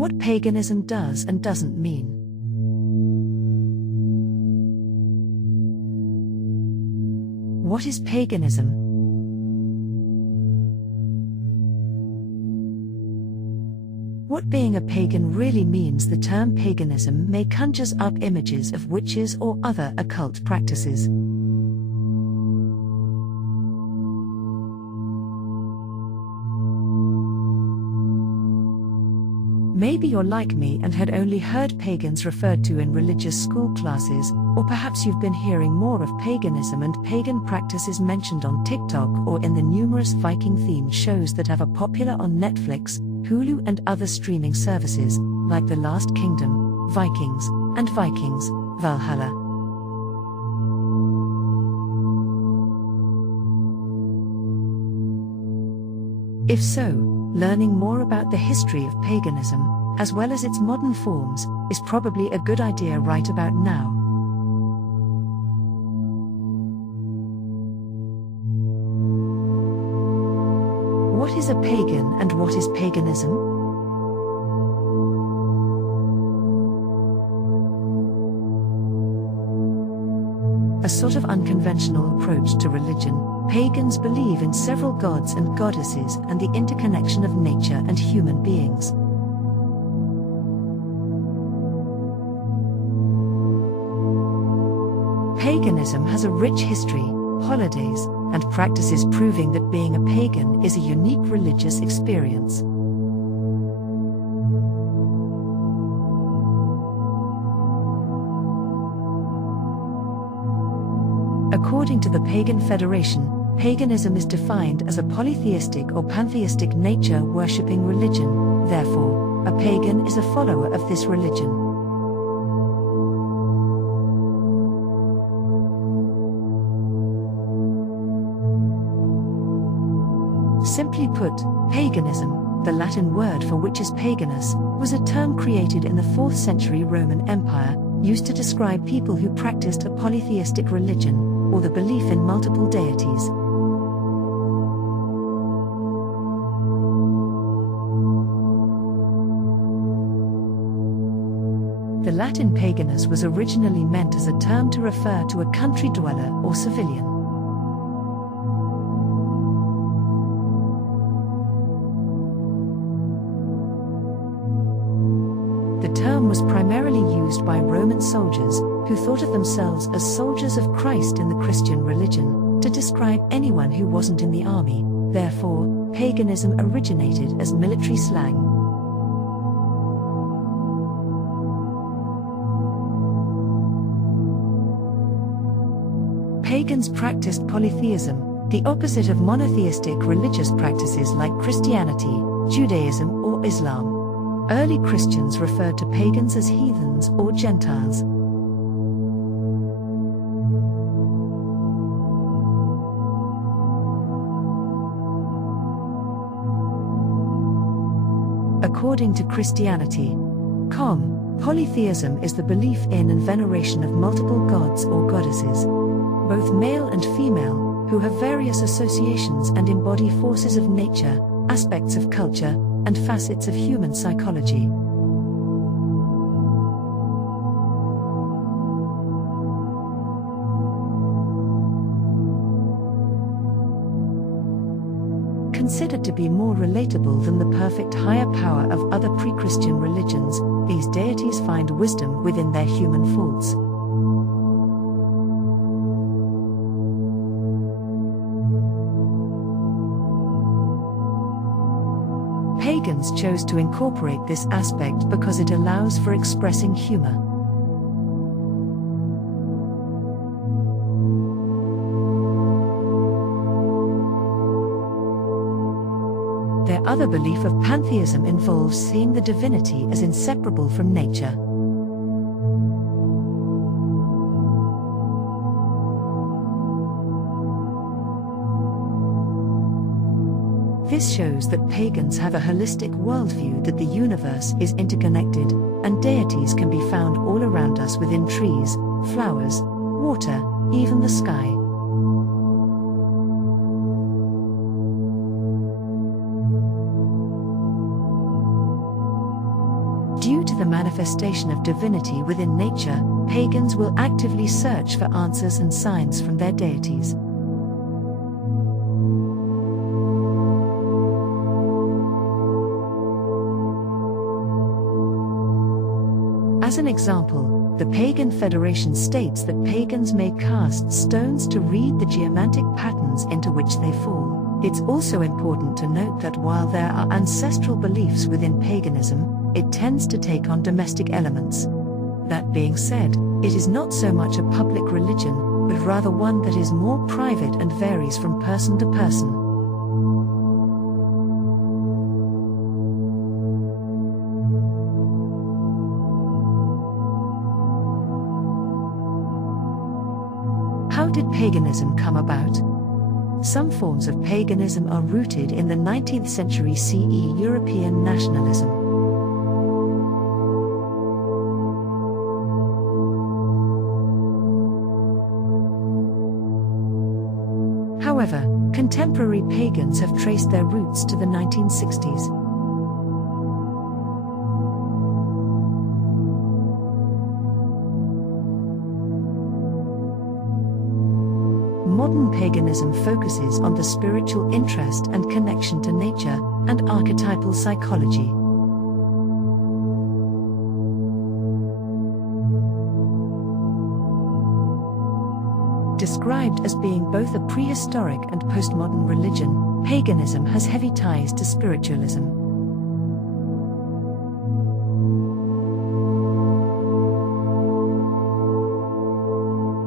What paganism does and doesn't mean. What is paganism? What being a pagan really means. The term paganism may conjures up images of witches or other occult practices. Maybe you're like me and had only heard pagans referred to in religious school classes, or perhaps you've been hearing more of paganism and pagan practices mentioned on TikTok or in the numerous Viking-themed shows that are popular on Netflix, Hulu and other streaming services, like The Last Kingdom, Vikings, and Vikings, Valhalla. If so, learning more about the history of paganism, as well as its modern forms, is probably a good idea right about now. What is a pagan and what is paganism? A sort of unconventional approach to religion, pagans believe in several gods and goddesses and the interconnection of nature and human beings. Paganism has a rich history, holidays, and practices proving that being a pagan is a unique religious experience. According to the Pagan Federation, paganism is defined as a polytheistic or pantheistic nature-worshipping religion. Therefore, a pagan is a follower of this religion. Simply put, paganism, the Latin word for which is pāgānus, was a term created in the 4th century Roman Empire, used to describe people who practiced a polytheistic religion, or the belief in multiple deities. The Latin pāgānus was originally meant as a term to refer to a country dweller or civilian. The term was primarily used by Roman soldiers, who thought of themselves as soldiers of Christ in the Christian religion, to describe anyone who wasn't in the army. Therefore, paganism originated as military slang. Pagans practiced polytheism, the opposite of monotheistic religious practices like Christianity, Judaism, or Islam. Early Christians referred to pagans as heathens or Gentiles. According to Christianity, polytheism is the belief in and veneration of multiple gods or goddesses, both male and female, who have various associations and embody forces of nature, aspects of culture, and facets of human psychology. Considered to be more relatable than the perfect higher power of other pre-Christian religions, these deities find wisdom within their human faults. Pagans chose to incorporate this aspect because it allows for expressing humor. Their other belief of pantheism involves seeing the divinity as inseparable from nature. This shows that pagans have a holistic worldview that the universe is interconnected, and deities can be found all around us within trees, flowers, water, even the sky. the manifestation of divinity within nature, pagans will actively search for answers and signs from their deities. As an example, the Pagan Federation states that pagans may cast stones to read the geomantic patterns into which they fall. It's also important to note that while there are ancestral beliefs within paganism, it tends to take on domestic elements. That being said, it is not so much a public religion, but rather one that is more private and varies from person to person. How did paganism come about? Some forms of paganism are rooted in the 19th century CE European nationalism. However, contemporary pagans have traced their roots to the 1960s. Modern paganism focuses on the spiritual interest and connection to nature, and archetypal psychology. Described as being both a prehistoric and postmodern religion, paganism has heavy ties to spiritualism.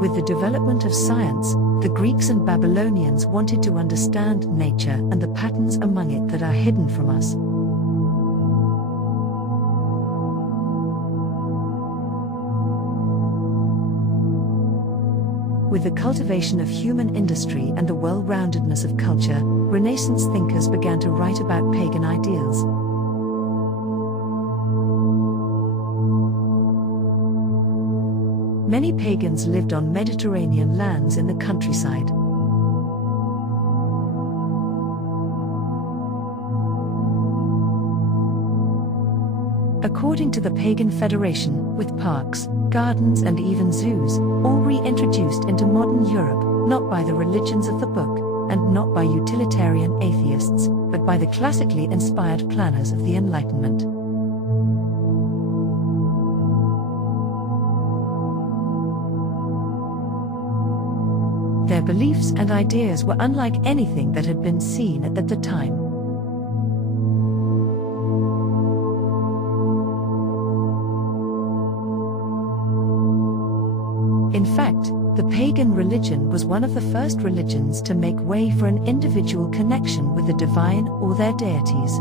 With the development of science, the Greeks and Babylonians wanted to understand nature and the patterns among it that are hidden from us. With the cultivation of human industry and the well-roundedness of culture, Renaissance thinkers began to write about pagan ideals. Many pagans lived on Mediterranean lands in the countryside. According to the Pagan Federation, with parks, gardens and even zoos, all reintroduced into modern Europe, not by the religions of the book, and not by utilitarian atheists, but by the classically inspired planners of the Enlightenment. Their beliefs and ideas were unlike anything that had been seen at the time. In fact, the pagan religion was one of the first religions to make way for an individual connection with the divine or their deities.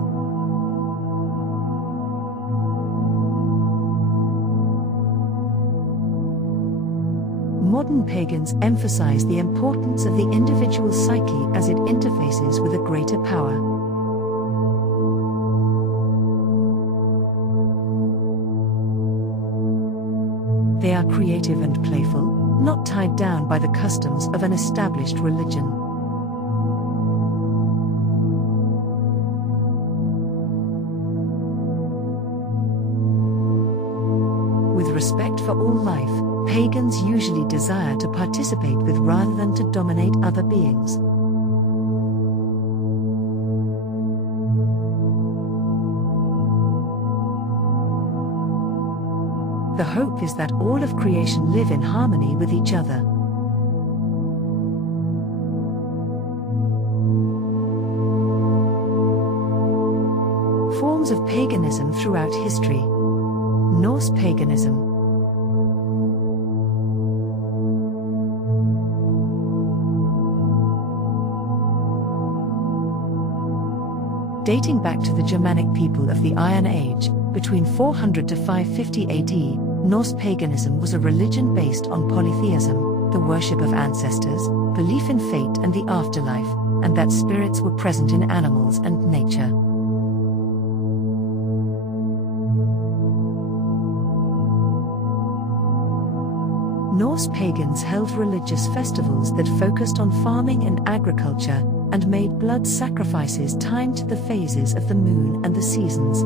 Modern pagans emphasize the importance of the individual psyche as it interfaces with a greater power. They are creative and playful, not tied down by the customs of an established religion. With respect for all life, pagans usually desire to participate with rather than to dominate other beings. The hope is that all of creation live in harmony with each other. Forms of paganism throughout history. Norse paganism. Dating back to the Germanic people of the Iron Age, between 400 to 550 AD, Norse paganism was a religion based on polytheism, the worship of ancestors, belief in fate and the afterlife, and that spirits were present in animals and nature. Norse pagans held religious festivals that focused on farming and agriculture, and made blood sacrifices timed to the phases of the moon and the seasons.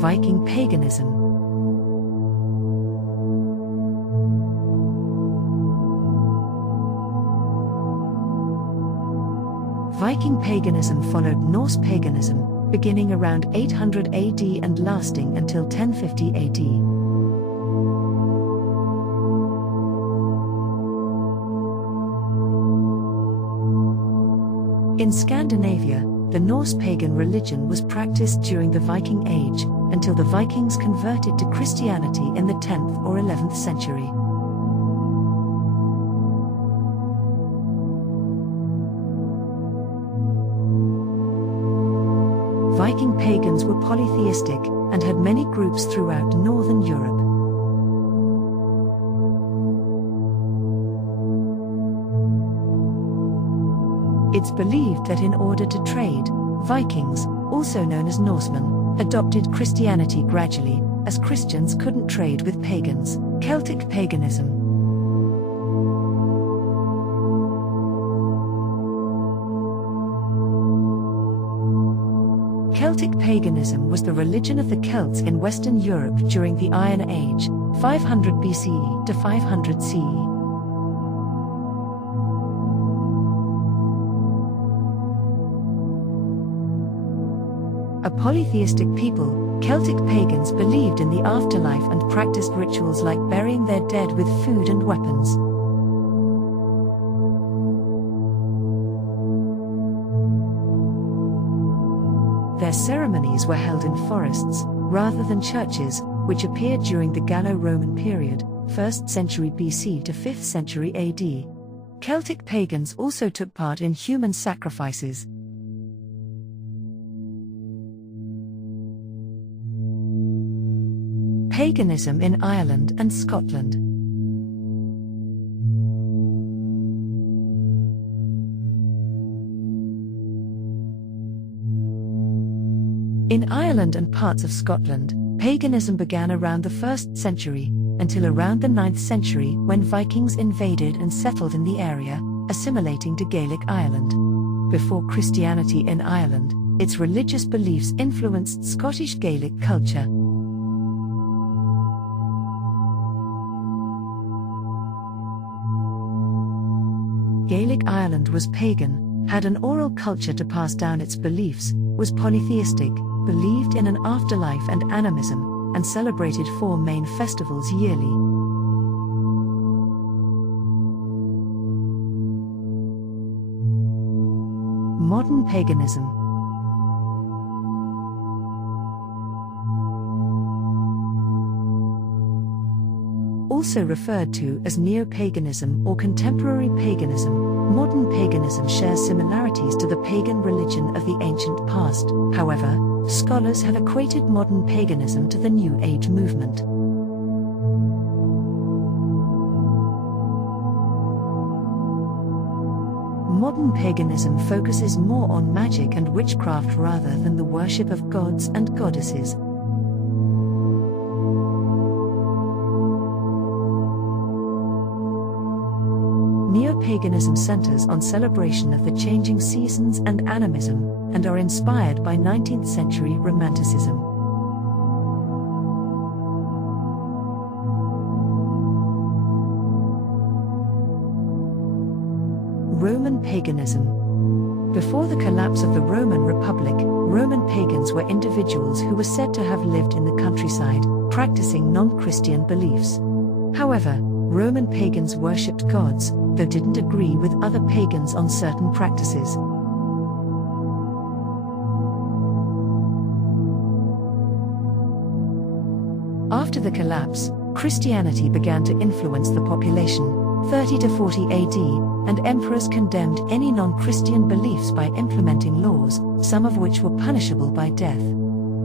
Viking paganism. Viking paganism followed Norse paganism, beginning around 800 AD and lasting until 1050 AD. In Scandinavia, the Norse pagan religion was practiced during the Viking Age, until the Vikings converted to Christianity in the 10th or 11th century. Viking pagans were polytheistic, and had many groups throughout northern Europe. It's believed that in order to trade, Vikings, also known as Norsemen, adopted Christianity gradually, as Christians couldn't trade with pagans. Celtic paganism. Celtic paganism was the religion of the Celts in Western Europe during the Iron Age, 500 BCE to 500 CE. A polytheistic people, Celtic pagans believed in the afterlife and practiced rituals like burying their dead with food and weapons. Their ceremonies were held in forests, rather than churches, which appeared during the Gallo-Roman period, 1st century BC to 5th century AD. Celtic pagans also took part in human sacrifices. Paganism in Ireland and Scotland. In Ireland and parts of Scotland, paganism began around the 1st century, until around the 9th century when Vikings invaded and settled in the area, assimilating to Gaelic Ireland. Before Christianity in Ireland, its religious beliefs influenced Scottish Gaelic culture. Gaelic Ireland was pagan, had an oral culture to pass down its beliefs, was polytheistic, believed in an afterlife and animism, and celebrated 4 main festivals yearly. Modern paganism. Also referred to as neo-paganism or contemporary paganism, modern paganism shares similarities to the pagan religion of the ancient past. However, scholars have equated modern paganism to the New Age movement. Modern paganism focuses more on magic and witchcraft rather than the worship of gods and goddesses. Neo-paganism centers on celebration of the changing seasons and animism, and are inspired by 19th century Romanticism. Roman paganism. Before the collapse of the Roman Republic, Roman pagans were individuals who were said to have lived in the countryside, practicing non-Christian beliefs. However, Roman pagans worshipped gods, though didn't agree with other pagans on certain practices. After the collapse, Christianity began to influence the population, 30 to 40 AD, and emperors condemned any non-Christian beliefs by implementing laws, some of which were punishable by death.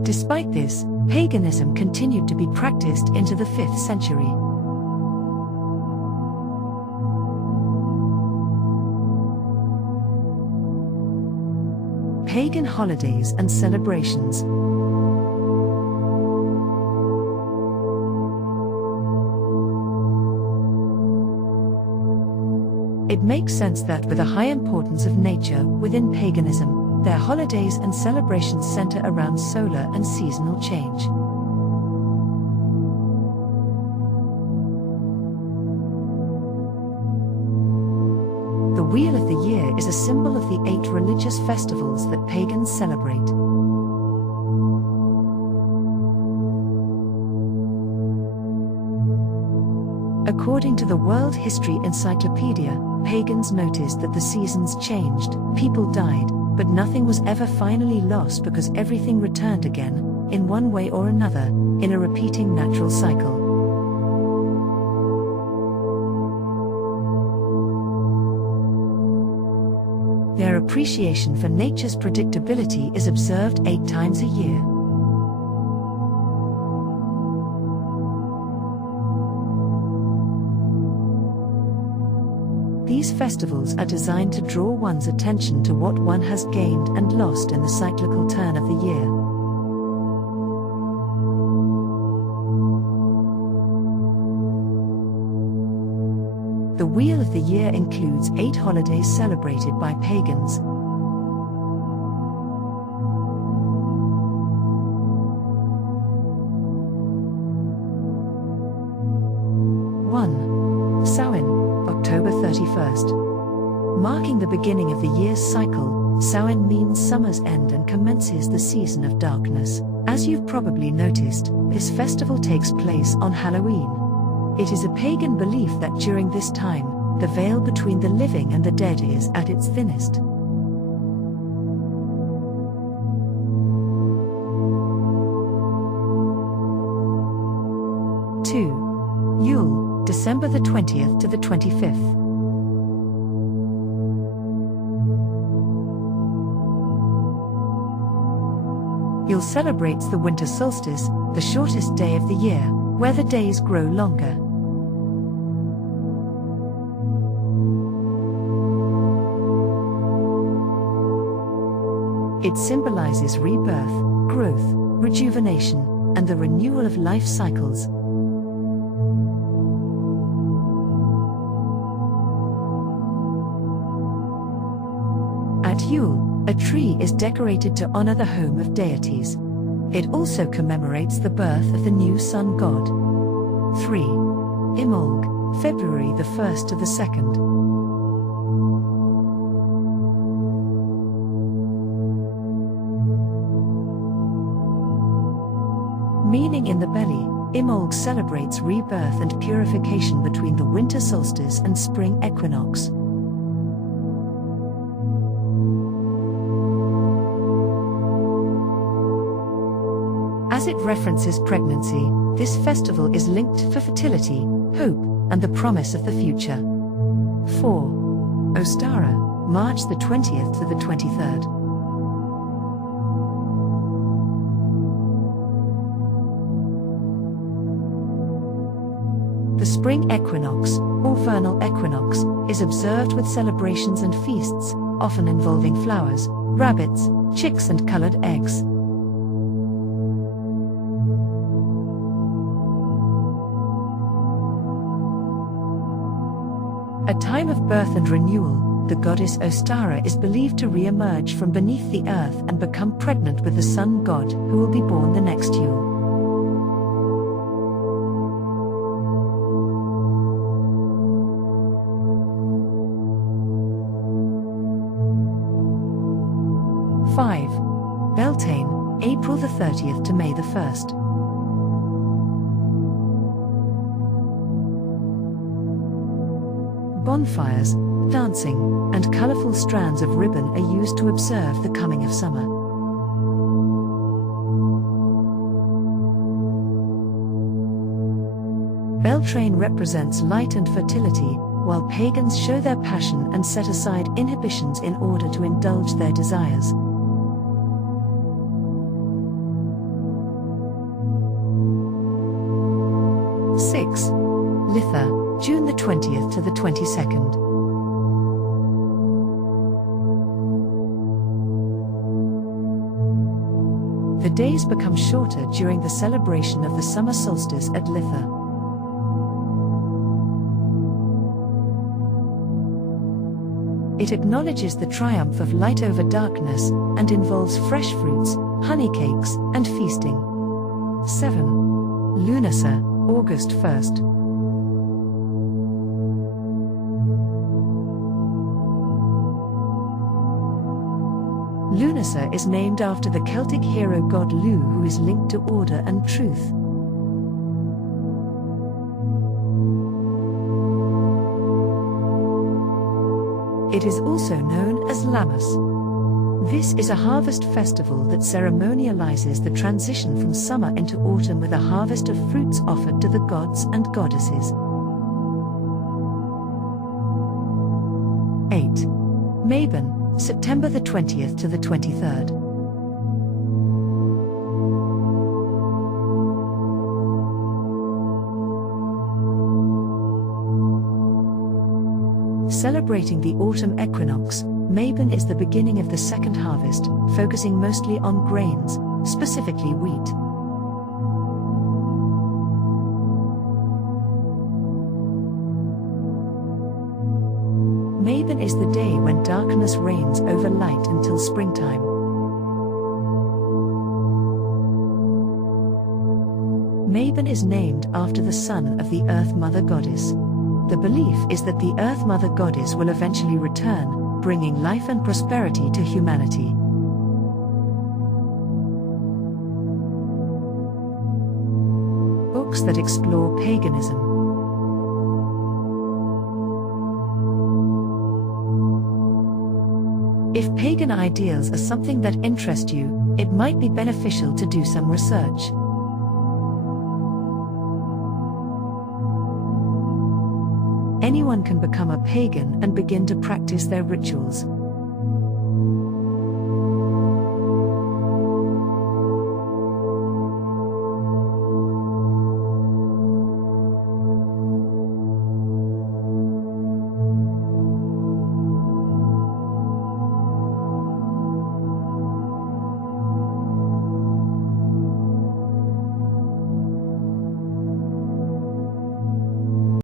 Despite this, paganism continued to be practiced into the 5th century. Pagan holidays and celebrations. It makes sense that with a high importance of nature within paganism, their holidays and celebrations center around solar and seasonal change. The Wheel of the Year is a symbol of the 8 religious festivals that pagans celebrate. According to the World History Encyclopedia, pagans noticed that the seasons changed, people died, but nothing was ever finally lost because everything returned again, in one way or another, in a repeating natural cycle. Their appreciation for nature's predictability is observed 8 times a year. These festivals are designed to draw one's attention to what one has gained and lost in the cyclical turn of the year. The Wheel of the Year includes 8 holidays celebrated by pagans. Samhain, October 31st. Marking the beginning of the year's cycle, Samhain means summer's end and commences the season of darkness. As you've probably noticed, this festival takes place on Halloween. It is a pagan belief that during this time, the veil between the living and the dead is at its thinnest. 2. Yule, December the 20th to the 25th. Yule celebrates the winter solstice, the shortest day of the year, where the days grow longer. It symbolizes rebirth, growth, rejuvenation, and the renewal of life cycles. At Yule, a tree is decorated to honor the home of deities. It also commemorates the birth of the new sun god. 3. Imbolc, February the 1st to the 2nd. Meaning in the belly, Imbolc celebrates rebirth and purification between the winter solstice and spring equinox. As it references pregnancy, this festival is linked for fertility, hope, and the promise of the future. 4. Ostara, March the 20th to the 23rd. The spring equinox, or vernal equinox, is observed with celebrations and feasts, often involving flowers, rabbits, chicks and colored eggs. A time of birth and renewal, the goddess Ostara is believed to re-emerge from beneath the earth and become pregnant with the sun god, who will be born the next Yule. Beltane, April the 30th to May the 1st. Bonfires, dancing, and colorful strands of ribbon are used to observe the coming of summer. Beltane represents light and fertility, while pagans show their passion and set aside inhibitions in order to indulge their desires. 6. Litha, June the 20th to the 22nd. The days become shorter during the celebration of the summer solstice at Litha. It acknowledges the triumph of light over darkness, and involves fresh fruits, honey cakes, and feasting. 7. Lunasa, August 1st. Lunacy is named after the Celtic hero god Lu, who is linked to order and truth. It is also known as Lammas. This is a harvest festival that ceremonializes the transition from summer into autumn with a harvest of fruits offered to the gods and goddesses. 8. Mabon, September the 20th to the 23rd. Celebrating the autumn equinox, Mabon is the beginning of the second harvest, focusing mostly on grains, specifically wheat. Mabon is the day when darkness reigns over light until springtime. Mabon is named after the son of the Earth Mother Goddess. The belief is that the Earth Mother Goddess will eventually return, bringing life and prosperity to humanity. Books that explore paganism. If pagan ideals are something that interest you, it might be beneficial to do some research. Anyone can become a pagan and begin to practice their rituals.